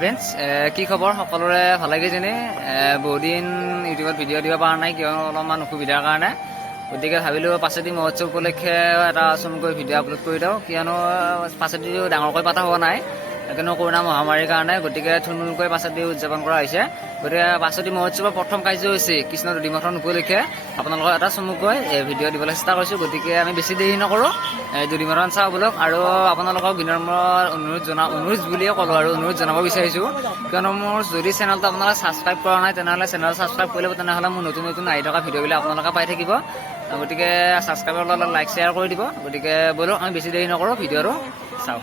High friends, কি খবৰ সকলোৰে? ভালে কিজানি? বহুদিন ইউটিউবত ভিডিঅ' দিব পৰা নাই, কিয়নো অলপমান অসুবিধাৰ কাৰণে। গতিকে ভাবিলোঁ পাছেদি মহোৎসৱ উপলক্ষে এটা চমুকৈ ভিডিঅ' আপলোড কৰি দিওঁ, কিয়নো পাছেদিও ডাঙৰকৈ পতা হোৱা নাই, কিয়নো কৰোণা মহামাৰীৰ কাৰণে। গতিকে থুলমূলকৈ পাছেদি উদযাপন কৰা হৈছে। গতিকে পাছেদি মহোৎসৱৰ প্ৰথম কাৰ্যসূচী কৃষ্ণ দুদিমথন উপলক্ষে আপোনালোকক এটা চমুকৈ ভিডিঅ' দিবলৈ চেষ্টা কৰিছোঁ। গতিকে আমি বেছি দেৰি নকৰোঁ, দুদিমথন চাওঁ বোলক। আৰু আপোনালোকক বিনম্ৰ অনুৰোধ বুলিয়ে ক'লোঁ, আৰু অনুৰোধ জনাব বিচাৰিছোঁ, কিয়নো মোৰ যদি চেনেলটো আপোনালোকে ছাবস্ক্ৰাইব কৰা নাই তেনেহ'লে চেনেল ছাবস্ক্ৰাইব কৰি ল'ব, তেনেহ'লে মোৰ নতুন নতুন আহি থকা ভিডিঅ'বিলাক আপোনালোকে পাই থাকিব। গতিকে ছাবস্ক্ৰাইবৰ লগত লাইক শ্বেয়াৰ কৰি দিব। গতিকে ব'লক আমি বেছি দেৰি নকৰোঁ, ভিডিঅ'টো চাওঁ।